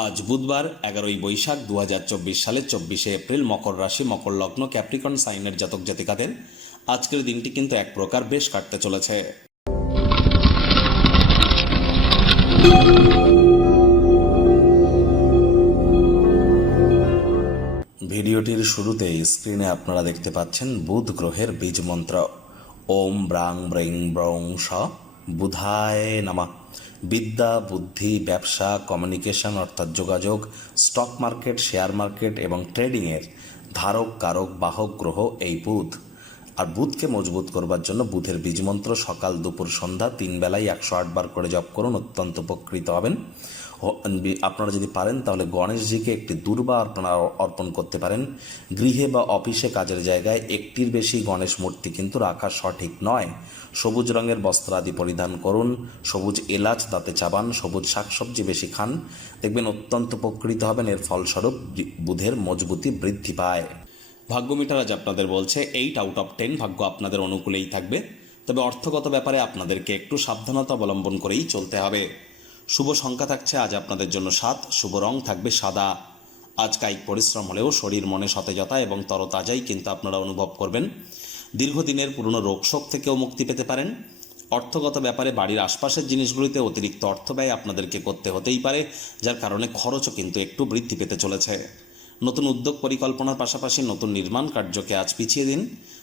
আজ বুধবার, এগারোই বৈশাখ দু হাজার চব্বিশ সালের চব্বিশে এপ্রিল, মকর রাশি, মকর লগ্ন, ক্যাপ্রিকন সাইনের জাতক জাতিকাদের আজকের দিনটি কিন্তু এক প্রকার বেশ কাটতে চলেছে। ভিডিওটির শুরুতে স্ক্রিনে আপনারা দেখতে পাচ্ছেন বুধ গ্রহের বীজ মন্ত্র। ওম ব্রাং ব্রিং ব্রং স বুধায় নামা। বিদ্যা, বুদ্ধি, ব্যবসা কমিউনিকেশন অর্থাৎ যোগাযোগ স্টক মার্কেট শেয়ার মার্কেট এবং ট্রেডিংয়ের ধারক, কারক, বাহক, গ্রহ এই বুধ। আর বুধকে মজবুত করবার জন্য বুধের বীজমন্ত্র সকাল দুপুর সন্ধ্যা তিন বেলায় একশো আটবার করে জপ করুন, অত্যন্ত উপকৃত হবেন। আপনারা যদি পারেন, তাহলে গণেশজিকে একটি দুর্বা আপনারা অর্পণ করতে পারেন। গৃহে বা অফিসে কাজের জায়গায় একটির বেশি গণেশ মূর্তি কিন্তু রাখা সঠিক নয়। সবুজ রঙের বস্ত্র আদি পরিধান করুন, সবুজ এলাচ দাঁতে চাবান, সবুজ শাকসবজি বেশি খান। দেখবেন অত্যন্ত উপকৃত হবেন, এর ফলস্বরূপ বুধের মজবুতি বৃদ্ধি পায়। ভাগ্য মিটার আজ আপনাদের বলছে এইট আউট অফ টেন ভাগ্য আপনাদের অনুকূলেই থাকবে। তবে অর্থগত ব্যাপারে আপনাদেরকে একটু সাবধানতা অবলম্বন করেই চলতে হবে। শুভ সংখ্যা থাকছে আজ আপনাদের জন্য সাত, শুভ রং থাকবে সাদা। আজ কায়িক পরিশ্রম হলেও শরীর, মনে সতেজতা এবং তরতাজাই কিন্তু আপনারা অনুভব করবেন। দীর্ঘদিনের পুরনো রোগশোক থেকেও মুক্তি পেতে পারেন। অর্থগত ব্যাপারে বাড়ির আশপাশের জিনিসগুলিতে অতিরিক্ত অর্থ ব্যয় আপনাদেরকে করতে হতেই পারে, যার কারণে খরচও কিন্তু একটু বৃদ্ধি পেতে চলেছে। নতুন উদ্যোগ পরিকল্পনার পাশাপাশি নতুন নির্মাণ কার্যকে আজ পিছিয়ে দিন।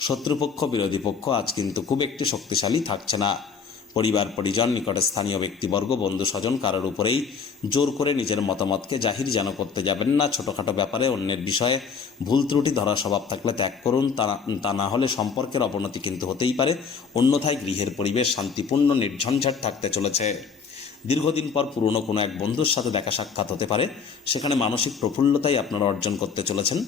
শত্রুপক্ষ, বিরোধী পক্ষ আজ কিন্তু খুব একটি শক্তিশালী থাকছে না। পরিবার, পরিজন, নিকটে স্থানীয় ব্যক্তিবর্গ, বন্ধু স্বজন কারোর উপরেই জোর করে নিজের মতামতকে জাহির যেন করতে যাবেন না। ছোটোখাটো ব্যাপারে অন্যের বিষয়ে ভুল ত্রুটি, ধরা স্বভাব থাকলে ত্যাগ করুন। তা না- হলে সম্পর্কের অবনতি কিন্তু হতেই পারে। অন্যথায় গৃহের পরিবেশ শান্তিপূর্ণ, নির্ঝঞ্ঝাট থাকতে চলেছে। দীর্ঘদিন পর পুরনো কোনো এক বন্ধুর সাথে দেখা সাক্ষাৎ হতে পারে। সেখানে মানসিক প্রফুল্লতাই আপনারা অর্জন করতে চলেছেন।